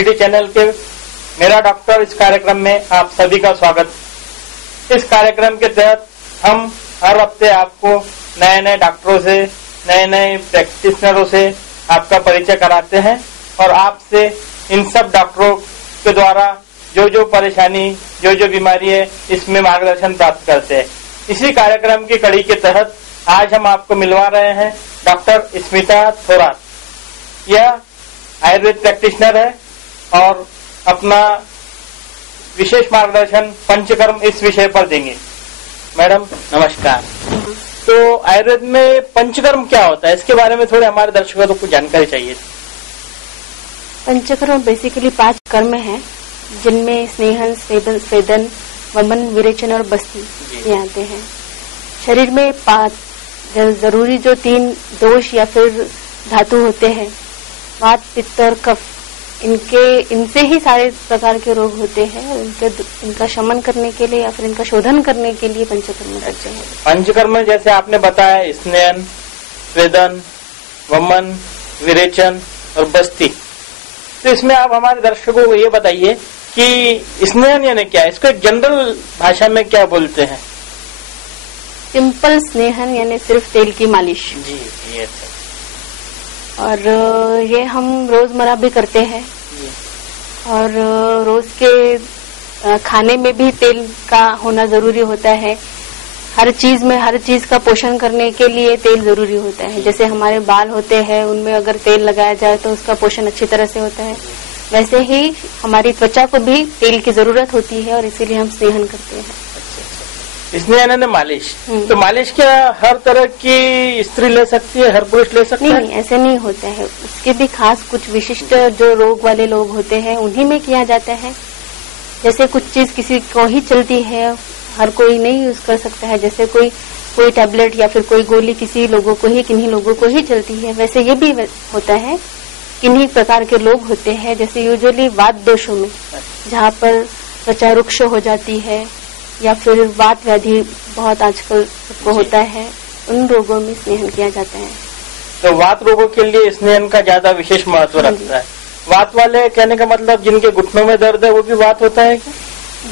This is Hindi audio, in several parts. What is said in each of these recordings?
डीडी चैनल के मेरा डॉक्टर इस कार्यक्रम में आप सभी का स्वागत। इस कार्यक्रम के तहत हम हर हफ्ते आपको नए नए डॉक्टरों से, नए नए प्रैक्टिशनरों से आपका परिचय कराते हैं और आपसे इन सब डॉक्टरों के द्वारा जो परेशानी, जो बीमारी है, इसमें मार्गदर्शन प्राप्त करते हैं। इसी कार्यक्रम की कड़ी के तहत आज हम आपको मिलवा रहे हैं डॉक्टर स्मिता थोरात। यह आयुर्वेद प्रैक्टिशनर है और अपना विशेष मार्गदर्शन पंचकर्म इस विषय पर देंगे। मैडम नमस्कार। तो आयुर्वेद में पंचकर्म क्या होता है, इसके बारे में थोड़े हमारे दर्शकों को जानकारी चाहिए। पंचकर्म बेसिकली 5 कर्म हैं, जिनमें स्नेहन, स्वेदन, वमन, विरेचन और बस्ती ये आते हैं। शरीर में 5 जरूरी जो 3 दोष या फिर धातु होते हैं, वात, पित्त और कफ, इनसे ही सारे प्रकार के रोग होते हैं और इनका शमन करने के लिए या फिर इनका शोधन करने के लिए पंचकर्म करते हैं। पंचकर्म जैसे आपने बताया, स्नेहन, स्वेदन, वमन, विरेचन और बस्ती। तो इसमें आप हमारे दर्शकों को ये बताइए कि स्नेहन यानी क्या है, इसको एक जनरल भाषा में क्या बोलते हैं? सिंपल स्नेहन यानी सिर्फ तेल की मालिश। जी, ये और ये हम रोजमर्रा भी करते हैं और रोज के खाने में भी तेल का होना जरूरी होता है। हर चीज का पोषण करने के लिए तेल जरूरी होता है। जैसे हमारे बाल होते हैं, उनमें अगर तेल लगाया जाए तो उसका पोषण अच्छी तरह से होता है, वैसे ही हमारी त्वचा को भी तेल की जरूरत होती है और इसीलिए हम स्नेहन करते हैं। स्नेहन ने मालिश, तो मालिश क्या हर तरह की स्त्री ले सकती है, हर पुरुष ले सकता है? नहीं, ऐसे नहीं होता है। उसके भी खास कुछ विशिष्ट जो रोग वाले लोग होते हैं उन्हीं में किया जाता है। जैसे कुछ चीज किसी को ही चलती है, हर कोई नहीं यूज कर सकता है। जैसे कोई टैबलेट या फिर कोई गोली किन्हीं लोगों को ही चलती है, वैसे ये भी होता है। किन्हीं प्रकार के लोग होते हैं, जैसे यूजुअली वात दोषों में, जहाँ पर त्वचा रुक्ष हो जाती है या फिर वात व्याधि बहुत आजकल सबको होता है, उन रोगों में स्नेहन किया जाता है। तो वात रोगों के लिए स्नेहन का ज्यादा विशेष महत्व रखता है। वात वाले कहने का मतलब जिनके घुटनों में दर्द है वो भी वात होता है क्या?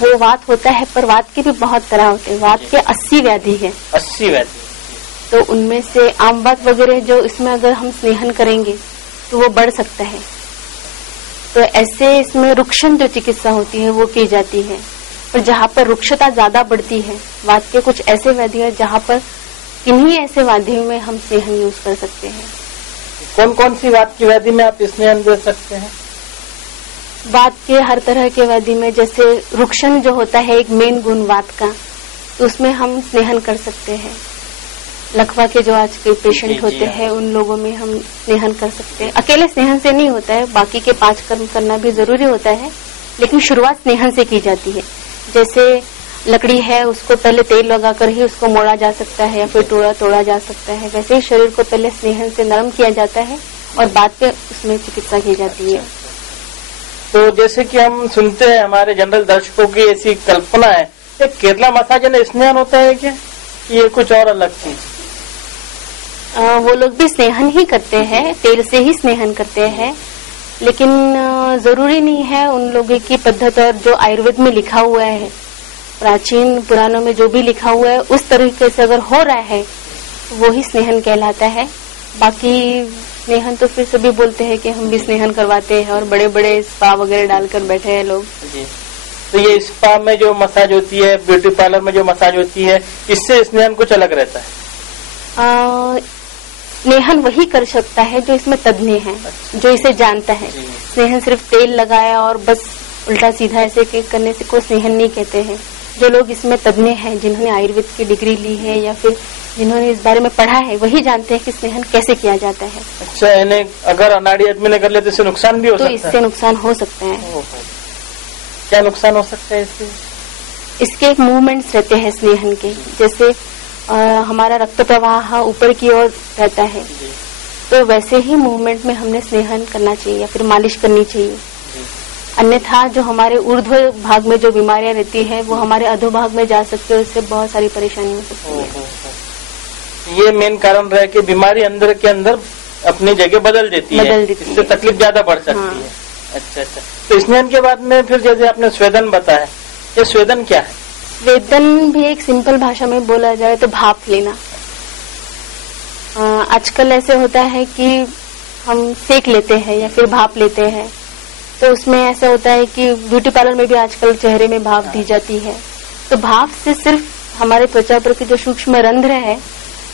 वो वात होता है, पर वात के भी बहुत तरह होते हैं। वात के 80 व्याधि है। 80 व्याधि। तो उनमें से आम वात वगैरह जो इसमें अगर हम स्नेहन करेंगे तो वो बढ़ सकता है। तो ऐसे इसमें रुक्षण जो चिकित्सा होती है वो की जाती है। पर जहाँ पर रुक्षता ज्यादा बढ़ती है, वात के कुछ ऐसे व्याधि है जहाँ पर किन्हीं ऐसे व्याधियों में हम स्नेहन यूज कर सकते हैं। कौन कौन सी वात की व्याधि में आप स्नेहन दे सकते हैं? वात के हर तरह के व्याधि में, जैसे रुक्षण जो होता है एक मेन गुण वात का, तो उसमें हम स्नेहन कर सकते हैं। लकवा के जो आज के पेशेंट होते हैं उन लोगों में हम स्नेहन कर सकते हैं। अकेले स्नेहन से नहीं होता है, बाकी के 5 कर्म करना भी जरूरी होता है, लेकिन शुरुआत स्नेहन से की जाती है। जैसे लकड़ी है, उसको पहले तेल लगाकर ही उसको मोड़ा जा सकता है या फिर तोड़ा जा सकता है, वैसे ही शरीर को पहले स्नेहन से नरम किया जाता है और बाद में उसमें चिकित्सा की जाती है। तो जैसे कि हम सुनते हैं, हमारे जनरल दर्शकों की ऐसी कल्पना है, केरला मसाज में स्नेहन होता है क्या, ये कुछ और अलग चीज? वो लोग भी स्नेहन ही करते हैं, तेल से ही स्नेहन करते हैं, लेकिन जरूरी नहीं है उन लोगों की पद्धत। और जो आयुर्वेद में लिखा हुआ है, प्राचीन पुराणों में जो भी लिखा हुआ है, उस तरीके से अगर हो रहा है वो ही स्नेहन कहलाता है। बाकी स्नेहन तो फिर सभी बोलते हैं कि हम भी स्नेहन करवाते हैं और बड़े बड़े स्पा वगैरह डालकर बैठे हैं लोग। जी। तो ये स्पा में जो मसाज होती है, ब्यूटी पार्लर में जो मसाज होती है, इससे स्नेहन कुछ अलग रहता है? स्नेहन वही कर सकता है जो इसमें तज्ञ है, जो इसे जानता है। स्नेहन सिर्फ तेल लगाया और बस उल्टा सीधा ऐसे करने से कोई स्नेहन नहीं कहते हैं। जो लोग इसमें तज्ञ हैं, जिन्होंने आयुर्वेद की डिग्री ली है या फिर जिन्होंने इस बारे में पढ़ा है, वही जानते हैं कि स्नेहन कैसे किया जाता है। अच्छा, यानी अगर अनाड़ी आदमी ने कर लिया तो इससे नुकसान भी हो सकता है? तो इससे नुकसान हो सकता है। क्या नुकसान हो सकता है इससे? इसके एक मूवमेंट्स रहते हैं स्नेहन के, जैसे हमारा रक्त प्रवाह ऊपर की ओर रहता है, तो वैसे ही मूवमेंट में हमने स्नेहन करना चाहिए या फिर मालिश करनी चाहिए। अन्यथा जो हमारे ऊर्ध्व भाग में जो बीमारियां रहती है वो हमारे अधोभाग में जा सकती है, उससे बहुत सारी परेशानी हो सकती है। ये मेन कारण रहे कि बीमारी अंदर के अंदर अपनी जगह बदल देती है, इससे तकलीफ ज्यादा बढ़ सकती है। अच्छा अच्छा। तो स्नेहन के बाद में फिर जैसे आपने स्वेदन बताया, ये स्वेदन क्या है? स्वेदन भी एक सिंपल भाषा में बोला जाए तो भाप लेना। आजकल ऐसे होता है कि हम सेक लेते हैं या फिर भाप लेते हैं, तो उसमें ऐसा होता है कि ब्यूटी पार्लर में भी आजकल चेहरे में भाप दी जाती है। तो भाप से सिर्फ हमारे त्वचा पर के जो सूक्ष्म रंध्र है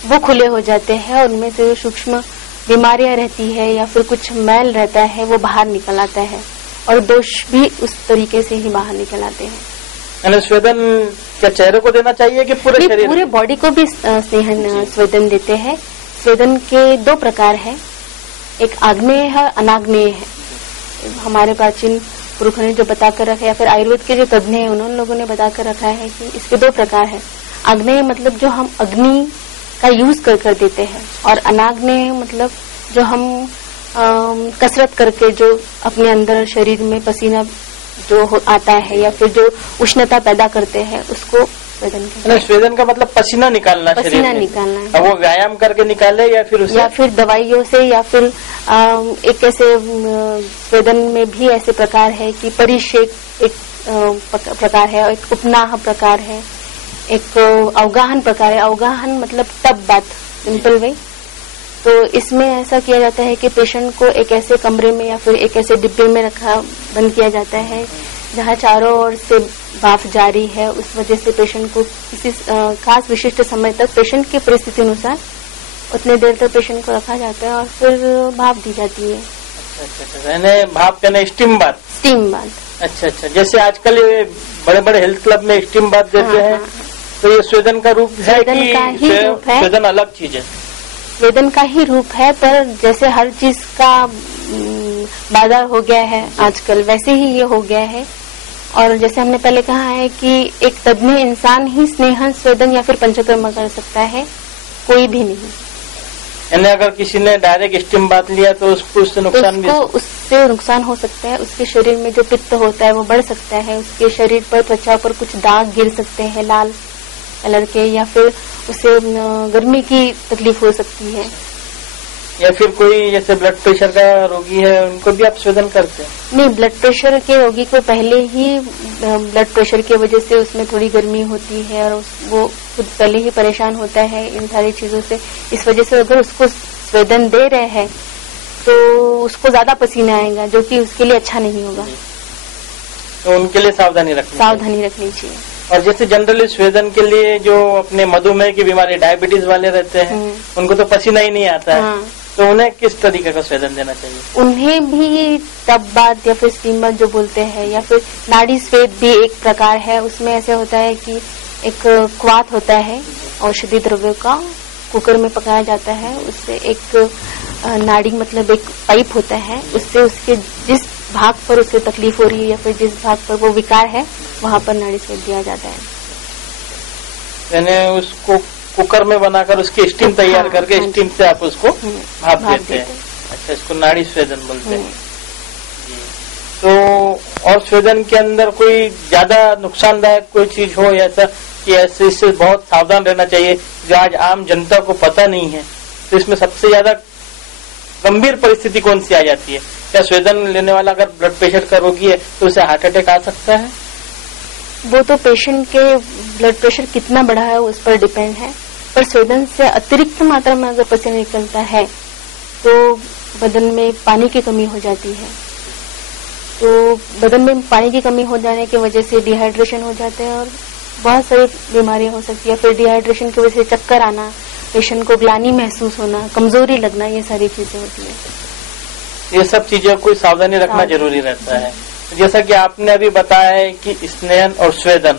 वो खुले हो जाते हैं और उनमें से जो सूक्ष्म बीमारियां रहती है या फिर कुछ मैल रहता है वो बाहर निकल आता है और दोष भी उस तरीके से ही बाहर निकल आते हैं। यानी स्वेदन क्या चेहरे को देना चाहिए कि पूरे शरीर? पूरे बॉडी को भी स्नेहन स्वेदन देते हैं। स्वेदन के 2 प्रकार है, एक आग्नेय है, अनाग्नेय है। हमारे प्राचीन पुरुषों ने जो बताकर रखा है या फिर आयुर्वेद के जो तज्ञ हैं उन्होंने लोगों ने बताकर रखा है कि इसके 2 प्रकार है। आग्नेय मतलब जो हम अग्नि का यूज कर देते हैं और अनाग्नेय मतलब जो हम कसरत करके जो अपने अंदर शरीर में पसीना जो आता है या फिर जो उष्णता पैदा करते हैं उसको स्वेदन कहते हैं। स्वेदन का मतलब पसीना निकालना, पसीना निकालना है। अब वो व्यायाम करके निकाले या फिर उसे? या फिर दवाइयों से या फिर एक ऐसे स्वेदन में भी ऐसे प्रकार है कि परिषेक एक प्रकार है, एक उपनाह प्रकार है, एक अवगाहन प्रकार है। अवगाहन मतलब तब बात, सिंपल वे। तो इसमें ऐसा किया जाता है कि पेशेंट को एक ऐसे कमरे में या फिर एक ऐसे डिब्बे में बंद किया जाता है जहाँ चारों ओर से भाप जारी है। उस वजह से पेशेंट को किसी खास विशिष्ट समय तक पेशेंट की परिस्थिति अनुसार उतने देर तक पेशेंट को रखा जाता है और फिर भाप दी जाती है। अच्छा, भाप कहने स्टीम बाथ? Steam bath. अच्छा अच्छा। जैसे आजकल ये बड़े बड़े हेल्थ क्लब में स्टीम बाथ देते हैं, तो ये स्वेदन का रूप है कि स्वेदन अलग चीज है? स्वेदन का ही रूप है, पर जैसे हर चीज का बाजार हो गया है आजकल वैसे ही ये हो गया है। और जैसे हमने पहले कहा है कि एक तज्ञ इंसान ही स्नेहन, स्वेदन या फिर पंचकर्म कर सकता है, कोई भी नहीं। यानी अगर किसी ने डायरेक्ट स्टीम बाथ लिया तो उसको उससे नुकसान भी? उससे नुकसान हो सकता है। उसके शरीर में जो पित्त होता है वो बढ़ सकता है, उसके शरीर पर त्वचा पर कुछ दाग गिर सकते हैं लाल कलर के, या फिर उसे गर्मी की तकलीफ हो सकती है। या फिर कोई जैसे ब्लड प्रेशर का रोगी है उनको भी आप स्वेदन करते हैं? नहीं, ब्लड प्रेशर के रोगी को पहले ही ब्लड प्रेशर की वजह से उसमें थोड़ी गर्मी होती है और वो खुद पहले ही परेशान होता है इन सारी चीजों से। इस वजह से अगर उसको स्वेदन दे रहे हैं तो उसको ज्यादा पसीना आएगा जो कि उसके लिए अच्छा नहीं होगा। तो उनके लिए सावधानी रखनी चाहिए। और जैसे जनरली स्वेदन के लिए जो अपने मधुमेह की बीमारी, डायबिटीज वाले रहते हैं, उनको तो पसीना ही नहीं आता है, तो उन्हें किस तरीके का स्वेदन देना चाहिए? उन्हें भी तब बात या फिर स्टीम बात जो बोलते हैं, या फिर नाड़ी स्वेद भी एक प्रकार है। उसमें ऐसे होता है कि एक क्वाथ होता है औषधि द्रव्य का, कुकर में पकाया जाता है, उससे एक नाड़ी मतलब एक पाइप होता है, उससे उसके जिस भाग पर उसे तकलीफ हो रही है या फिर जिस भाग पर वो विकार है वहाँ पर नाड़ी स्वेद दिया जाता है। यानी उसको कुकर में बनाकर उसकी स्टीम तैयार करके स्टीम से आप उसको भाप देते हैं। अच्छा, इसको नाड़ी स्वेदन बोलते हैं। तो और स्वेदन के अंदर कोई ज्यादा नुकसानदायक कोई चीज हो ऐसा कि ऐसे इससे बहुत सावधान रहना चाहिए जो आज आम जनता को पता नहीं है, तो इसमें सबसे ज्यादा गंभीर परिस्थिति कौन सी आ जाती है? क्या स्वेदन लेने वाला अगर ब्लड प्रेशर का रोगी है तो उसे हार्ट अटैक आ सकता है? वो तो पेशेंट के ब्लड प्रेशर कितना बढ़ा है उस पर डिपेंड है, पर स्वेदन से अतिरिक्त मात्रा में अगर पसीना निकलता है तो बदन में पानी की कमी हो जाती है। तो बदन में पानी की कमी हो जाने की वजह से डिहाइड्रेशन हो जाता है और बहुत सारी बीमारियां हो सकती है। फिर डिहाइड्रेशन की वजह से चक्कर आना, पेशेंट को ग्लानि महसूस होना, कमजोरी लगना, ये सारी चीजें होती है। ये सब चीजों को सावधानी रखना जरूरी रहता है। जैसा कि आपने अभी बताया है कि स्नेहन और स्वेदन,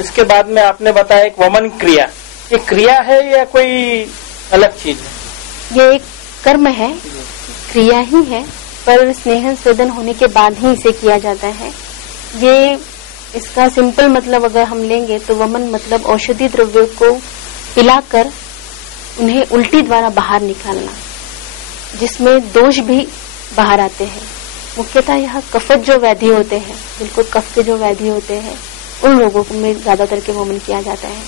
इसके बाद में आपने बताया एक वमन क्रिया, ये क्रिया है या कोई अलग चीज है? ये एक कर्म है, क्रिया ही है, पर स्नेहन स्वेदन होने के बाद ही इसे किया जाता है। ये इसका सिंपल मतलब अगर हम लेंगे तो वमन मतलब औषधि द्रव्यों को पिलाकर उन्हें उल्टी द्वारा बाहर निकालना, जिसमें दोष भी बाहर आते हैं। मुख्यतः यह कफत जो व्याधि होते हैं, बिल्कुल कफ के जो व्याधि होते हैं, उन लोगों में ज्यादातर के वमन किया जाता है।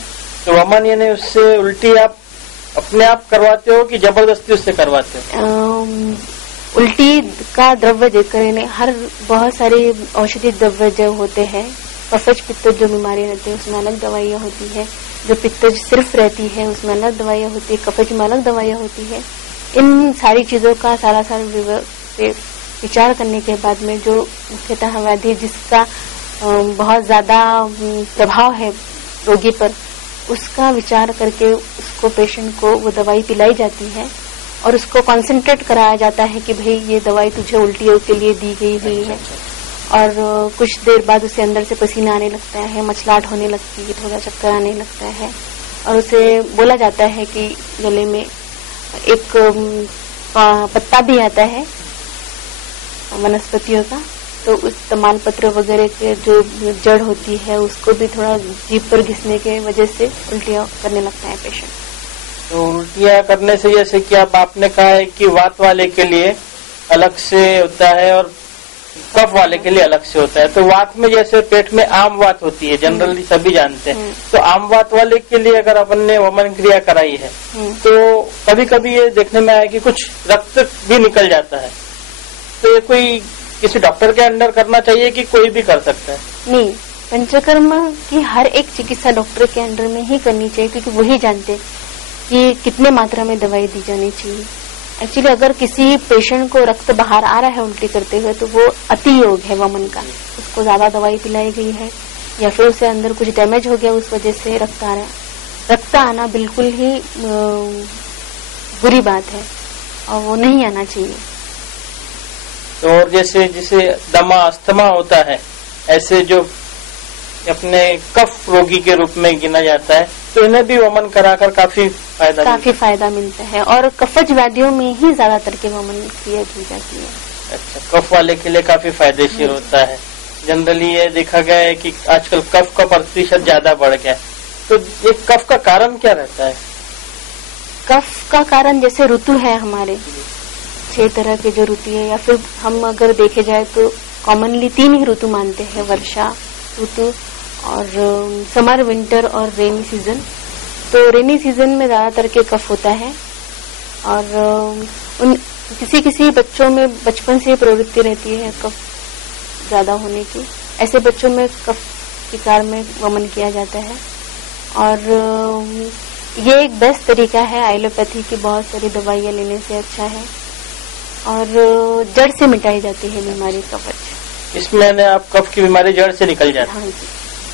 तो वमन यानी उससे उल्टी आप अपने आप करवाते हो कि जबरदस्ती उससे करवाते हो? उल्टी का द्रव्य देकर हर बहुत सारे औषधि द्रव्य जो होते हैं, कफज पित्तज जो बीमारी रहती है उसमें अलग दवाइयाँ होती है, जो पित्तज सिर्फ रहती है उसमें अलग दवाइयाँ होती है, कफज में अलग दवाइयाँ होती है। इन सारी चीजों का सारा विचार करने के बाद में जो मुख्यतः व्याधि जिसका बहुत ज्यादा प्रभाव है रोगी पर, उसका विचार करके उसको पेशेंट को वो दवाई पिलाई जाती है और उसको कंसंट्रेट कराया जाता है कि भाई ये दवाई तुझे उल्टियों के लिए दी गई हुई है। और कुछ देर बाद उसे अंदर से पसीना आने लगता है, मचलाहट होने लगती है, थोड़ा चक्कर आने लगता है और उसे बोला जाता है कि गले में एक पत्ता भी आता है वनस्पतियों का, तो उस तमाल पत्र वगैरह के जो जड़ होती है उसको भी थोड़ा जीभ पर घिसने के वजह से उल्टियाँ करने लगता है पेशेंट। तो उल्टियाँ करने से जैसे कि अब आपने कहा है कि वात वाले के लिए अलग से होता है और कफ वाले के लिए अलग से होता है। तो वात में जैसे पेट में आम वात होती है, जनरली सभी जानते हैं। तो आम वात वाले के लिए अगर अपन ने वमन क्रिया कराई है तो कभी कभी ये देखने में आया कि कुछ रक्त भी निकल जाता है, तो ये कोई किसी डॉक्टर के अंडर करना चाहिए कि कोई भी कर सकता है? नहीं, पंचकर्म की हर एक चिकित्सा डॉक्टर के अंडर में ही करनी चाहिए, क्योंकि वही जानते कि कितने मात्रा में दवाई दी जानी चाहिए। एक्चुअली अगर किसी पेशेंट को रक्त बाहर आ रहा है उल्टी करते हुए तो वो अति योग है वमन का, उसको ज्यादा दवाई पिलाई गई है या फिर उसे अंदर कुछ डैमेज हो गया उस वजह से रक्त आ रहा है। रक्त आना बिल्कुल ही बुरी बात है और वो नहीं आना चाहिए। तो और जैसे जिसे दमा अस्थमा होता है, ऐसे जो अपने कफ रोगी के रूप में गिना जाता है, तो इन्हें भी वमन कराकर काफी फायदा मिलता है और कफज व्याधियों में ही ज्यादातर के वमन क्रिया की जाती है। अच्छा, कफ वाले के लिए काफी फायदेशीर होता है। जनरली ये देखा गया है कि आजकल कफ का प्रतिशत ज्यादा बढ़ गया है, तो ये कफ का कारण क्या रहता है? कफ का कारण जैसे ऋतु है हमारे 6 तरह के जो ऋतु है, या फिर हम अगर देखे जाए तो कॉमनली 3 ही ऋतु मानते हैं, वर्षा ऋतु और समर, विंटर और रेनी सीजन। तो रेनी सीजन में ज्यादातर के कफ होता है और किसी बच्चों में बचपन से प्रवृत्ति रहती है कफ ज्यादा होने की, ऐसे बच्चों में कफ विकार में वमन किया जाता है। और ये एक बेस्ट तरीका है एलोपैथी की बहुत सारी दवाइयां लेने से अच्छा है और जड़ से मिटाई जाती है बीमारी कफज। इसमें आप कफ की बीमारी जड़ से निकल जाती है। हाँ जी।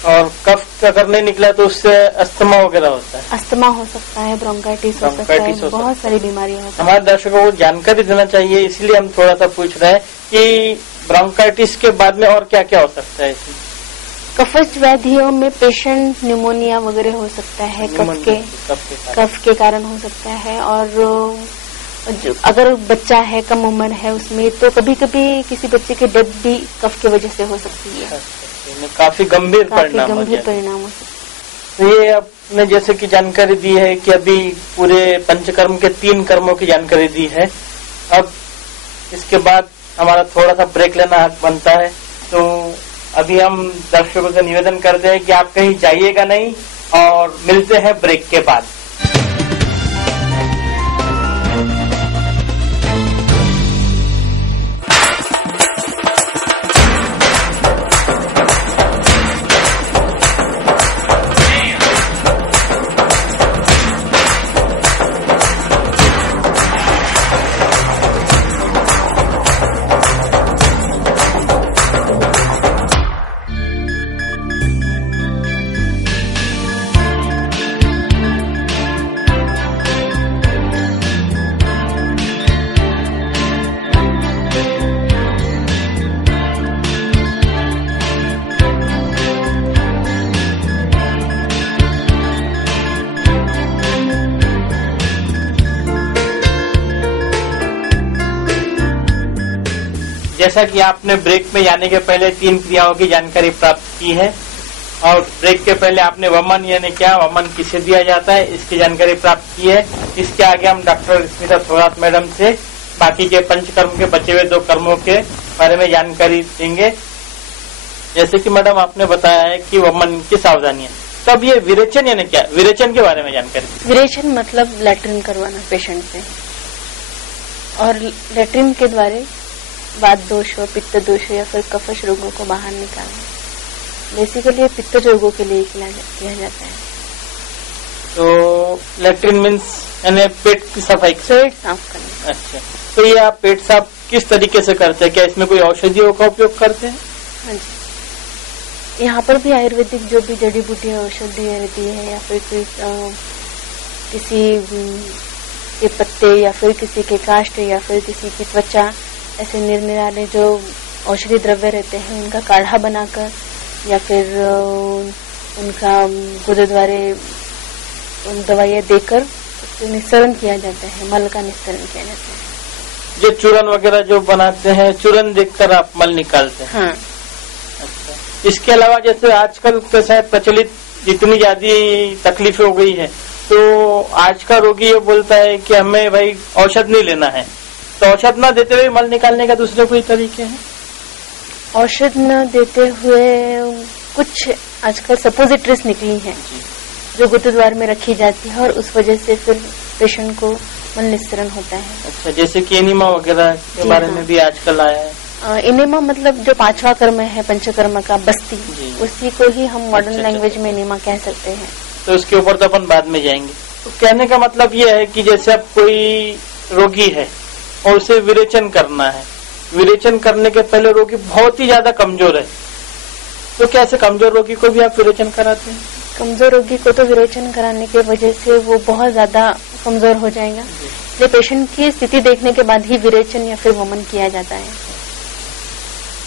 और कफ अगर नहीं निकला तो उससे अस्थमा वगैरह होता है? अस्थमा हो सकता है, ब्रोंकाइटिस हो सकता है, बहुत सारी बीमारियां होती है। हमारे दर्शकों को जानकारी देना चाहिए, इसलिए हम थोड़ा सा पूछ रहे हैं कि ब्रोंकाइटिस के बाद में और क्या क्या हो सकता है इसमें? कफज व्याधियों में पेशेंट न्यूमोनिया वगैरह हो सकता है, कफ के कारण हो सकता है। और अगर बच्चा है, कम उम्र है, उसमें तो कभी कभी किसी बच्चे की डेथ भी कफ की वजह से हो सकती है। काफी गंभीर परिणाम हो सकते हैं। तो ये आपने जैसे कि जानकारी दी है कि अभी पूरे पंचकर्म के 3 कर्मों की जानकारी दी है। अब इसके बाद हमारा थोड़ा सा ब्रेक लेना हक बनता है, तो अभी हम दर्शकों से निवेदन करते हैं कि आप कहीं जाइएगा नहीं और मिलते हैं ब्रेक के बाद। जैसा कि आपने ब्रेक में जाने के पहले 3 क्रियाओं की जानकारी प्राप्त की है और ब्रेक के पहले आपने वमन यानी क्या, वमन किसे दिया जाता है, इसकी जानकारी प्राप्त की है। इसके आगे हम डॉक्टर स्मिता थोरात मैडम से बाकी के पंचकर्म के बचे हुए 2 कर्मों के बारे में जानकारी देंगे। जैसे कि मैडम आपने बताया है कि वमन की सावधानियां, तब ये विरेचन यानी क्या, विरेचन के बारे में जानकारी? विरेचन मतलब लैट्रिन करवाना पेशेंट से। और लेट्रिन के द्वारा वात दोष हो, पित्त दोष हो या फिर कफश रोगों को बाहर निकालना। बेसिकली पित्त रोगों के लिए किया जाता है। तो लेट्रिन मीन्स यानी पेट की सफाई, पेट साफ करना। अच्छा, तो ये आप पेट साफ किस तरीके से करते हैं? क्या इसमें कोई औषधियों का उपयोग करते हैं? हाँ जी, यहाँ पर भी आयुर्वेदिक जो भी जड़ी बूटी औषधि रहती है या फिर किसी के पत्ते या फिर किसी के काष्ठ या फिर किसी की त्वचा, ऐसे निरनिराले जो औषधि द्रव्य रहते हैं उनका काढ़ा बनाकर या फिर उनका गुदे द्वारा दवाइयाँ देकर उसको निस्सरण किया जाता है, मल का निस्सरण किया जाता है। जो चूरन वगैरह जो बनाते हैं, चूरन देखकर आप मल निकालते हैं? हाँ। अच्छा, इसके अलावा जैसे आजकल तो शायद प्रचलित जितनी ज्यादा तकलीफें हो गई है, तो आज का रोगी ये बोलता है कि हमें भाई औषध नहीं लेना है, तो औषध न देते हुए मल निकालने का दूसरे कोई तरीके हैं? औषध न देते हुए कुछ आजकल सपोजिटरीज निकली हैं जो गुदे द्वार में रखी जाती है और उस वजह से फिर पेशेंट को मल निस्सरण होता है। अच्छा, जैसे कि एनिमा वगैरह के बारे में भी आजकल आया है। एनिमा मतलब जो 5वां कर्म है पंचकर्म का बस्ती, उसी को ही हम मॉडर्न लैंग्वेज में एनिमा कह सकते हैं। तो उसके ऊपर तो अपन बाद में जाएंगे। तो कहने का मतलब ये है कि जैसे अब कोई रोगी है और उसे विरेचन करना है, विरेचन करने के पहले रोगी बहुत ही ज्यादा कमजोर है, तो क्या ऐसे कमजोर रोगी को भी आप विरेचन कराते हैं? कमजोर रोगी को तो विरेचन कराने की वजह से वो बहुत ज्यादा कमजोर हो जाएगा, इसलिए पेशेंट की स्थिति देखने के बाद ही विरेचन या फिर वमन किया जाता है।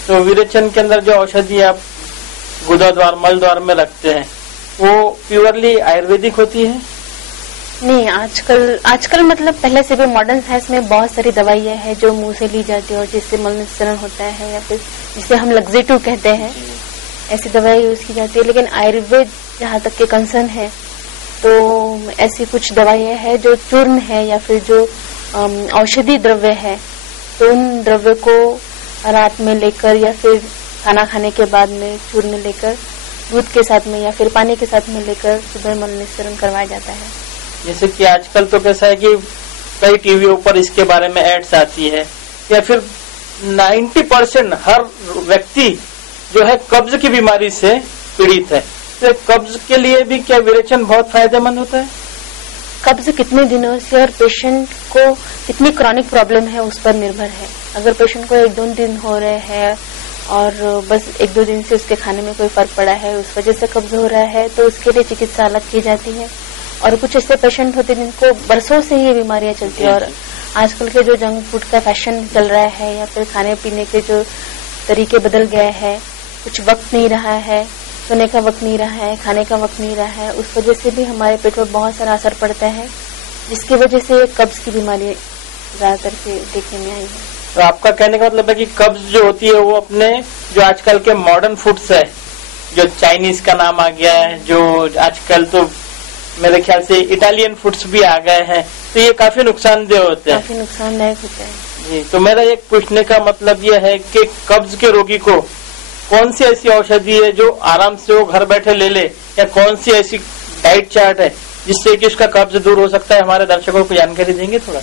तो विरेचन के अंदर जो औषधि आप गुदा द्वार मल द्वार में रखते हैं वो प्योरली आयुर्वेदिक होती है? नहीं, आजकल मतलब पहले से भी मॉडर्न साइंस में बहुत सारी दवाइयाँ हैं जो मुंह से ली जाती है और जिससे मल निस्सरण होता है या फिर जिसे हम लग्जेटिव कहते हैं, ऐसी दवाई यूज की जाती है। लेकिन आयुर्वेद जहाँ तक के कंसर्न है तो ऐसी कुछ दवाइयाँ हैं जो चूर्ण है या फिर जो औषधि द्रव्य है, तो उन द्रव्य को रात में लेकर या फिर खाना खाने के बाद में चूर्ण लेकर दूध के साथ में या फिर पानी के साथ में लेकर सुबह मल निस्सरण करवाया जाता है। जैसे कि आजकल तो कैसा है कि कई टीवियों पर इसके बारे में एड्स आती है, या फिर 90% हर व्यक्ति जो है कब्ज की बीमारी से पीड़ित है, तो कब्ज के लिए भी क्या विरेचन बहुत फायदेमंद होता है? कब्ज कितने दिनों से और पेशेंट को कितनी क्रॉनिक प्रॉब्लम है उस पर निर्भर है। अगर पेशेंट को 1-2 दिन हो रहे हैं और बस 1-2 दिन से उसके खाने में कोई फर्क पड़ा है, उस वजह से कब्ज हो रहा है, तो उसके लिए चिकित्सा अलग की जाती है। और कुछ ऐसे पेशेंट होते हैं जिनको बरसों से ये बीमारियां चलती है, और आजकल के जो जंक फूड का फैशन चल रहा है या फिर खाने पीने के जो तरीके बदल गए हैं, कुछ वक्त नहीं रहा है, सोने का वक्त नहीं रहा है, खाने का वक्त नहीं रहा है, उस वजह से भी हमारे पेट पर बहुत सारा असर पड़ता है, जिसकी वजह से कब्ज की बीमारी ज्यादातर से देखने में आई है। तो आपका कहने का मतलब है कि कब्ज जो होती है वो अपने जो आजकल के मॉडर्न फूड्स है, जो चाइनीज का नाम आ गया है, जो आजकल तो मेरे ख्याल से इटालियन फूड्स भी आ गए हैं, तो ये काफी नुकसानदेह होते हैं। काफी नुकसानदायक होता है जी। तो मेरा एक पूछने का मतलब ये है कि कब्ज के रोगी को कौन सी ऐसी औषधि है जो आराम से वो घर बैठे ले ले, या कौन सी ऐसी डाइट चार्ट है जिससे कि उसका कब्ज दूर हो सकता है? हमारे दर्शकों को जानकारी देंगे थोड़ा।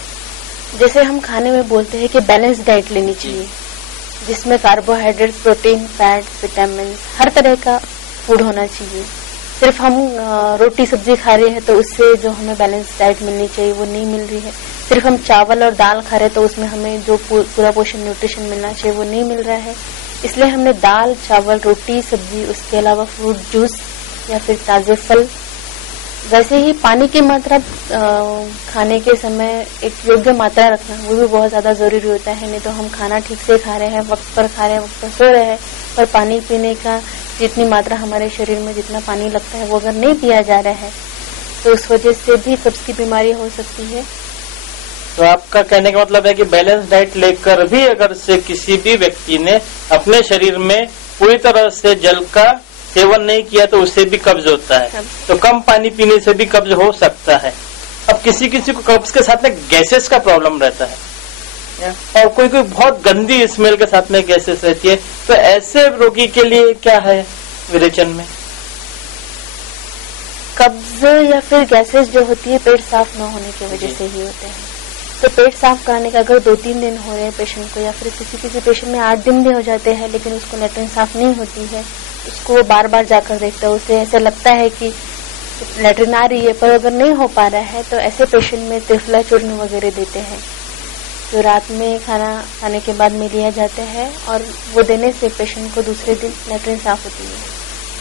जैसे हम खाने में बोलते हैं कि बैलेंस डाइट लेनी चाहिए, जिसमें कार्बोहाइड्रेट्स, प्रोटीन, फैट, विटामिन, हर तरह का फूड होना चाहिए। सिर्फ हम रोटी सब्जी खा रहे हैं तो उससे जो हमें बैलेंस डाइट मिलनी चाहिए वो नहीं मिल रही है। सिर्फ हम चावल और दाल खा रहे हैं तो उसमें हमें जो पूरा पोषण न्यूट्रिशन मिलना चाहिए वो नहीं मिल रहा है। इसलिए हमने दाल, चावल, रोटी, सब्जी, उसके अलावा फ्रूट जूस या फिर ताजे फल, वैसे ही पानी की मात्रा खाने के समय एक योग्य मात्रा रखना वो भी बहुत ज्यादा जरूरी होता है। नहीं तो हम खाना ठीक से खा रहे हैं, वक्त पर खा रहे हैं, वक्त पर सो रहे हैं, पर पानी पीने का जितनी मात्रा हमारे शरीर में जितना पानी लगता है वो अगर नहीं पिया जा रहा है तो उस वजह से भी कब्ज की बीमारी हो सकती है। तो आपका कहने का मतलब है कि बैलेंस डाइट लेकर भी अगर से किसी भी व्यक्ति ने अपने शरीर में पूरी तरह से जल का सेवन नहीं किया तो उससे भी कब्ज होता है, तो कम पानी पीने से भी कब्ज हो सकता है। अब किसी किसी को कब्ज के साथ में गैसेस का प्रॉब्लम रहता है, और कोई कोई बहुत गंदी स्मेल के साथ में गैसेस रहती है, तो ऐसे रोगी के लिए क्या है विरेचन में? कब्ज या फिर गैसेस जो होती है पेट साफ न होने की वजह से ही होते हैं। तो पेट साफ कराने का अगर 2-3 दिन हो रहे हैं पेशेंट को, या फिर किसी पेशेंट में 8 दिन भी हो जाते हैं लेकिन उसको लैट्रिन साफ नहीं होती है, उसको बार बार जाकर देखता है, उसे ऐसा लगता है कि लैट्रिन आ रही है, पर अगर नहीं हो पा रहा है तो ऐसे पेशेंट में त्रिफला चूर्ण वगैरह देते हैं जो रात में खाना खाने के बाद में लिया जाता है, और वो देने से पेशेंट को दूसरे दिन लैट्रिन साफ होती है।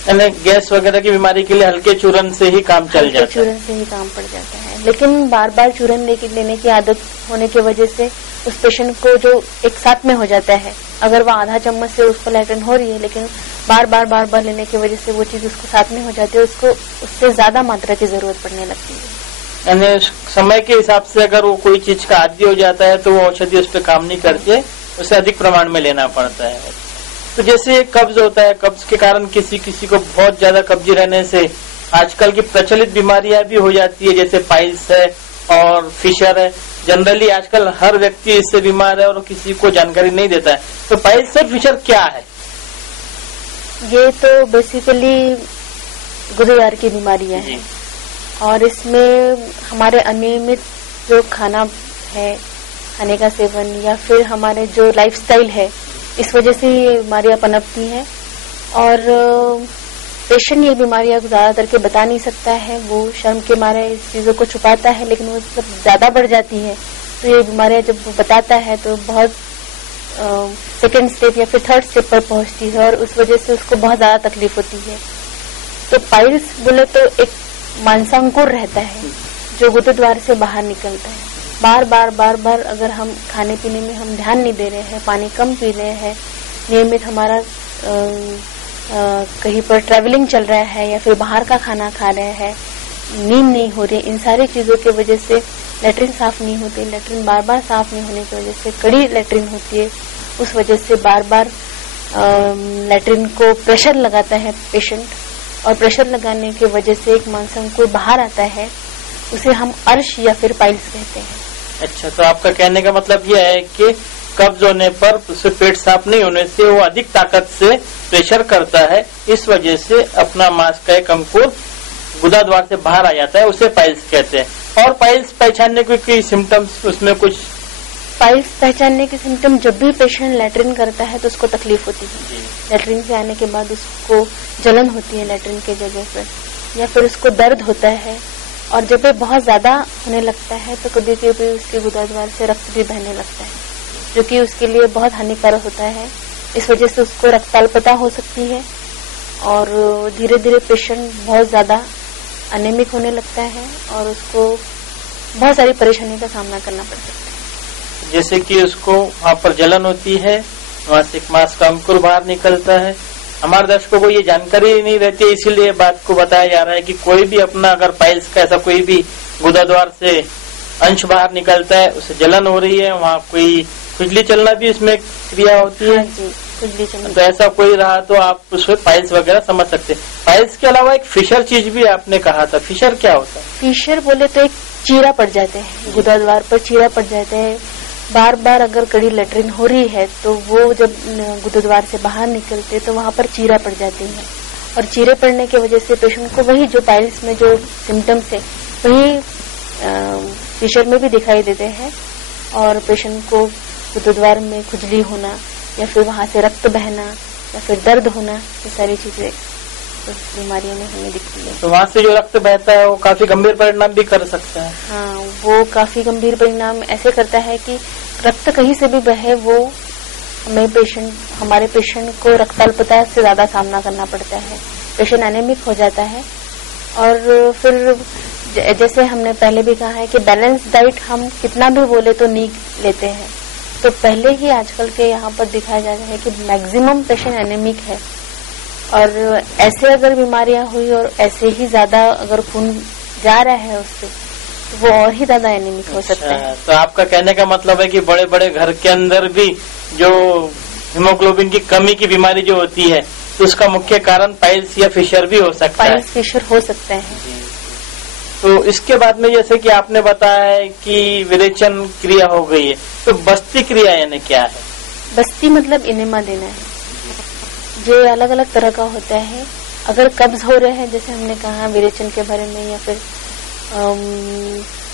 यानी गैस वगैरह की बीमारी के लिए हल्के चूरन से ही काम चल जाता है। चूरन से ही काम पड़ जाता है, लेकिन बार बार चूरन लेने की आदत होने की वजह से उस पेशेंट को जो एक साथ में हो जाता है, अगर वो आधा चम्मच से उसको लैट्रिन हो रही है लेकिन बार बार लेने की वजह से वो चीज उसको साथ में हो जाती है, उसको उससे ज्यादा मात्रा की जरूरत पड़ने लगती है। यानी समय के हिसाब से अगर वो कोई चीज का आदी हो जाता है तो वो औषधि उस पर काम नहीं करती है, उसे अधिक प्रमाण में लेना पड़ता है। तो जैसे कब्ज होता है, कब्ज के कारण किसी को बहुत ज्यादा कब्जी रहने से आजकल की प्रचलित बीमारियां भी हो जाती है, जैसे पाइल्स है और फिशर है। जनरली आजकल हर व्यक्ति इससे बीमार है और किसी को जानकारी नहीं देता है। तो पाइल्स और फिशर क्या है? ये तो बेसिकली गुर्देदार की बीमारियां हैं, और इसमें हमारे अनियमित जो खाना है, खाने का सेवन, या फिर हमारे जो लाइफस्टाइल है, इस वजह से ये बीमारियां पनपती हैं। और पेशेंट ये बीमारियां ज्यादातर के बता नहीं सकता है, वो शर्म के मारे इस चीजों को छुपाता है, लेकिन वो जब ज्यादा बढ़ जाती है तो ये बीमारियां जब वो बताता है तो बहुत सेकेंड स्टेप या फिर थर्ड स्टेप पर पहुंचती है, और उस वजह से उसको बहुत ज्यादा तकलीफ होती है। तो पाइल्स बोले तो एक मांसांकुर रहता है जो गुदे द्वार से बाहर निकलता है। बार बार अगर हम खाने पीने में हम ध्यान नहीं दे रहे हैं, पानी कम पी रहे हैं, नियमित हमारा कहीं पर ट्रैवलिंग चल रहा है, या फिर बाहर का खाना खा रहे हैं, नींद नहीं हो रही, इन सारी चीजों की वजह से लैट्रिन साफ नहीं होती। लैट्रिन बार बार साफ नहीं होने की वजह से कड़ी लैट्रिन होती है, उस वजह से बार बार लैट्रिन को प्रेशर लगाता है पेशेंट, और प्रेशर लगाने की वजह से एक मांसांकुर बाहर आता है, उसे हम अर्श या फिर पाइल्स कहते हैं। अच्छा, तो आपका कहने का मतलब यह है कि कब्ज होने पर उसे पेट साफ नहीं होने से वो अधिक ताकत से प्रेशर करता है, इस वजह से अपना मांस का एक अंकुर गुदा द्वार से बाहर आ जाता है, उसे पाइल्स कहते हैं। और पाइल्स पहचानने के कोई सिम्टम्स उसमें कुछ? पाइल्स पहचानने के सिम्टम, जब भी पेशेंट लैट्रिन करता है तो उसको तकलीफ होती है, लैट्रिन से आने के बाद उसको जलन होती है लैट्रिन के जगह पर, या फिर उसको दर्द होता है, और जब ये बहुत ज्यादा होने लगता है तो कभी कभी उसके गुदा द्वार से रक्त भी बहने लगता है, जो कि उसके लिए बहुत हानिकारक होता है। इस वजह से उसको रक्ताल्पता हो सकती है, और धीरे धीरे पेशेंट बहुत ज्यादा अनेमिक होने लगता है, और उसको बहुत सारी परेशानी का सामना करना पड़ सकता है। जैसे कि उसको वहाँ पर जलन होती है, वहाँ से मांस का अंकुर बाहर निकलता है। हमारे दर्शकों को ये जानकारी नहीं रहती है, इसीलिए बात को बताया जा रहा है कि कोई भी अपना अगर पाइल्स का ऐसा कोई भी गुदा द्वार से अंश बाहर निकलता है, उसे जलन हो रही है, वहाँ कोई खुजली चलना भी इसमें क्रिया होती है। हाँ जी, खुजली चलना। तो ऐसा कोई रहा तो आप उसमें पाइल्स वगैरह समझ सकते हैं। पाइल्स के अलावा एक फिशर चीज भी आपने कहा था, फिशर क्या होता है? फिशर बोले तो एक चीरा पड़ जाते हैं, गुदा द्वार पर चीरा पड़ जाते हैं। बार बार अगर कड़ी लैट्रिन हो रही है तो वो जब गुदा द्वार से बाहर निकलते तो वहाँ पर चीरा पड़ जाती है, और चीरे पड़ने की वजह से पेशेंट को वही जो पाइल्स में जो सिम्टम्स है वही फिशर में भी दिखाई देते हैं, और पेशेंट को गुदा द्वार में खुजली होना, या फिर वहाँ से रक्त बहना, या फिर दर्द होना, ये सारी चीजें उस बीमारियों में हमें दिखती है। तो वहाँ से जो रक्त बहता है वो काफी गंभीर परिणाम भी कर सकता है। हाँ, वो काफी गंभीर परिणाम ऐसे करता है कि रक्त कहीं से भी बहे, वो हमारे पेशेंट को रक्ताल्पता से ज्यादा सामना करना पड़ता है, पेशेंट एनेमिक हो जाता है। और फिर जैसे हमने पहले भी कहा है कि बैलेंस डाइट हम कितना भी बोले तो नहीं लेते हैं, तो पहले ही आजकल के यहाँ पर दिखाया जाता है कि मैक्सिमम पेशेंट एनेमिक है, और ऐसे अगर बीमारियां हुई और ऐसे ही ज्यादा अगर खून जा रहा है उससे, तो वो और ही ज्यादा एनीमिक हो सकता है। तो आपका कहने का मतलब है कि बड़े बड़े घर के अंदर भी जो हीमोग्लोबिन की कमी की बीमारी जो होती है, तो उसका मुख्य कारण पाइल्स या फिशर भी हो सकता है। पाइल्स फिशर हो सकता है। तो इसके बाद में जैसे कि आपने बताया है कि विरेचन क्रिया हो गई है, तो बस्ती क्रिया यानी क्या है? बस्ती मतलब इनेमा देना है, जो अलग अलग तरह का होता है। अगर कब्ज हो रहे हैं, जैसे हमने कहा विरेचन के बारे में, या फिर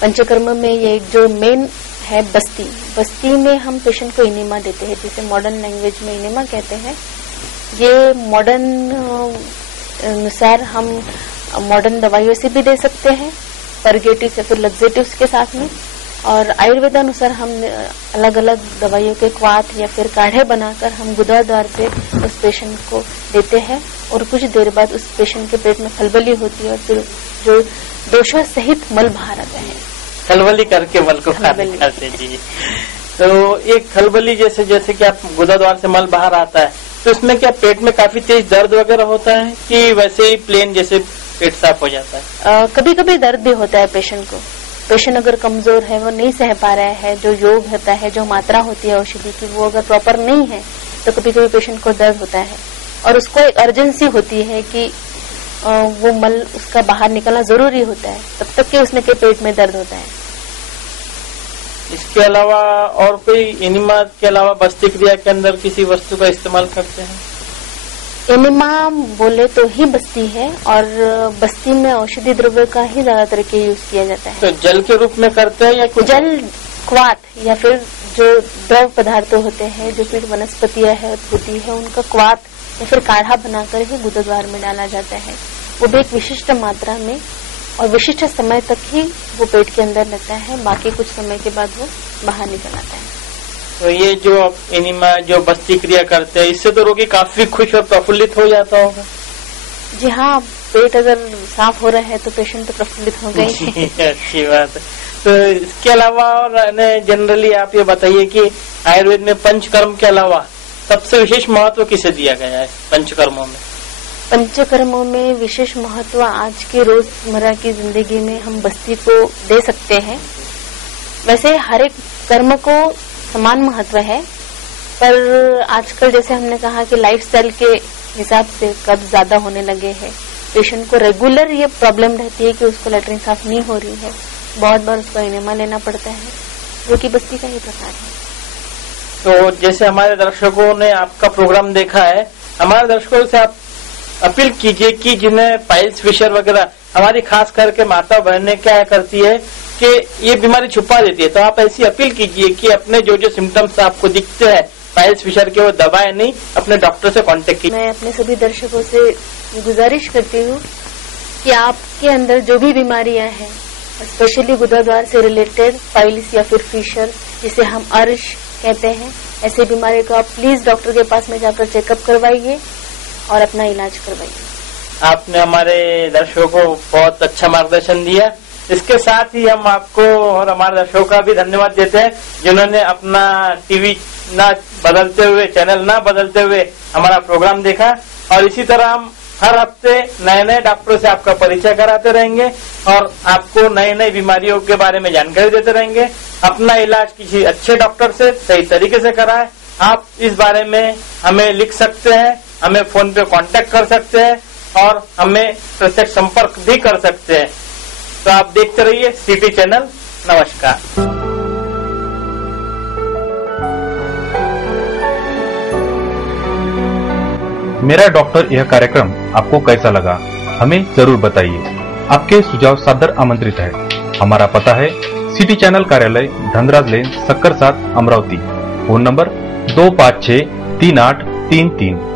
पंचकर्म में ये जो मेन है बस्ती। बस्ती में हम पेशेंट को इनेमा देते हैं, जिसे मॉडर्न लैंग्वेज में इनेमा कहते हैं। ये मॉडर्न अनुसार हम मॉडर्न दवाइयों से भी दे सकते हैं, परगेटिव या फिर लग्जेटिव्स के साथ में, और आयुर्वेदानुसार हम अलग अलग दवाइयों के क्वाथ या फिर काढ़े बनाकर हम गुदाद्वार से उस पेशेंट को देते हैं, और कुछ देर बाद उस पेशेंट के पेट में खलबली होती है और फिर जो दोषों सहित मल बाहर आता है। खलबली करके मल को बाहर निकालते जी। तो एक खलबली जैसे कि आप गुदाद्वार से मल बाहर आता है, तो इसमें क्या पेट में काफी तेज दर्द वगैरह होता है कि वैसे ही प्लेन जैसे पेट साफ हो जाता है? कभी कभी दर्द भी होता है पेशेंट को। पेशेंट अगर कमजोर है, वो नहीं सह पा रहा है, जो योग होता है, जो मात्रा होती है औषधि की, वो अगर प्रॉपर नहीं है, तो कभी कभी पेशेंट को दर्द होता है और उसको एक अर्जेंसी होती है कि वो मल उसका बाहर निकलना जरूरी होता है, तब तक कि उसमें के पेट में दर्द होता है। इसके अलावा और कोई एनिमा के अलावा बस्ती क्रिया के अंदर किसी वस्तु का इस्तेमाल करते हैं? एनिमा बोले तो ही बस्ती है, और बस्ती में औषधि द्रव्य का ही ज्यादातर के यूज किया जाता है। तो जल के रूप में करते हैं या कुछ? जल, क्वाथ या फिर जो द्रव पदार्थ होते हैं, जो फिर वनस्पतियां होती है, उनका क्वाथ या फिर काढ़ा बनाकर ही गुदाद्वार में डाला जाता है। वो भी एक विशिष्ट मात्रा में और विशिष्ट समय तक ही वो पेट के अंदर लगता है, बाकी कुछ समय के बाद वो बाहर निकल आता है। तो ये जो आप एनिमा जो बस्ती क्रिया करते हैं, इससे तो रोगी काफी खुश और प्रफुल्लित हो जाता होगा? जी हाँ, पेट अगर साफ हो रहा है तो पेशेंट तो प्रफुल्लित हो गई। अच्छी बात है। तो इसके अलावा और जनरली आप ये बताइए कि आयुर्वेद में पंचकर्म के अलावा सबसे विशेष महत्व किसे दिया गया है पंचकर्मों में? पंचकर्मों में विशेष महत्व आज के रोजमर्रा की जिंदगी में हम बस्ती को दे सकते हैं। वैसे हर एक कर्म को समान महत्व है, पर आजकल जैसे हमने कहा कि लाइफस्टाइल के हिसाब से कब्ज ज्यादा होने लगे हैं, पेशेंट को रेगुलर ये प्रॉब्लम रहती है कि उसको लैट्रिन साफ नहीं हो रही है, बहुत बार उसको एनेमा लेना पड़ता है, जो कि बस्ती का ही प्रकार है। तो जैसे हमारे दर्शकों ने आपका प्रोग्राम देखा है, हमारे दर्शकों से आप अपील कीजिए कि जिन्हें पाइल्स फिशर वगैरह, हमारी खास करके माता बहनें क्या करती है कि ये बीमारी छुपा देती है, तो आप ऐसी अपील कीजिए कि अपने जो सिम्टम्स आपको दिखते हैं पाइल्स फिशर के, वो दबाएं नहीं, अपने डॉक्टर से कांटेक्ट कीजिए। मैं अपने सभी दर्शकों से गुजारिश करती हूँ कि आपके अंदर जो भी बीमारियां हैं, स्पेशली गुदाद्वार से रिलेटेड पाइल्स या फिर फिशर, जिसे हम अर्श कहते हैं, ऐसे बीमारी को आप प्लीज डॉक्टर के पास में जाकर चेकअप करवाइए और अपना इलाज करवाइए। आपने हमारे दर्शकों को बहुत अच्छा मार्गदर्शन दिया। इसके साथ ही हम आपको और हमारे दर्शकों का भी धन्यवाद देते हैं, जिन्होंने अपना टीवी ना बदलते हुए, चैनल ना बदलते हुए हमारा प्रोग्राम देखा, और इसी तरह हम हर हफ्ते नए नए डॉक्टरों से आपका परिचय कराते रहेंगे और आपको नई नई बीमारियों के बारे में जानकारी देते रहेंगे। अपना इलाज किसी अच्छे डॉक्टर से सही तरीके से कराएं। आप इस बारे में हमें लिख सकते हैं, हमें फोन पे कांटेक्ट कर सकते हैं और हमें प्रत्यक्ष संपर्क भी कर सकते हैं। तो आप देखते रहिए सिटी चैनल। नमस्कार। मेरा डॉक्टर यह कार्यक्रम आपको कैसा लगा हमें जरूर बताइए। आपके सुझाव सादर आमंत्रित है। हमारा पता है सिटी चैनल कार्यालय Dhanraj lane Sakkar 7 Amravati. Phone number 2563833।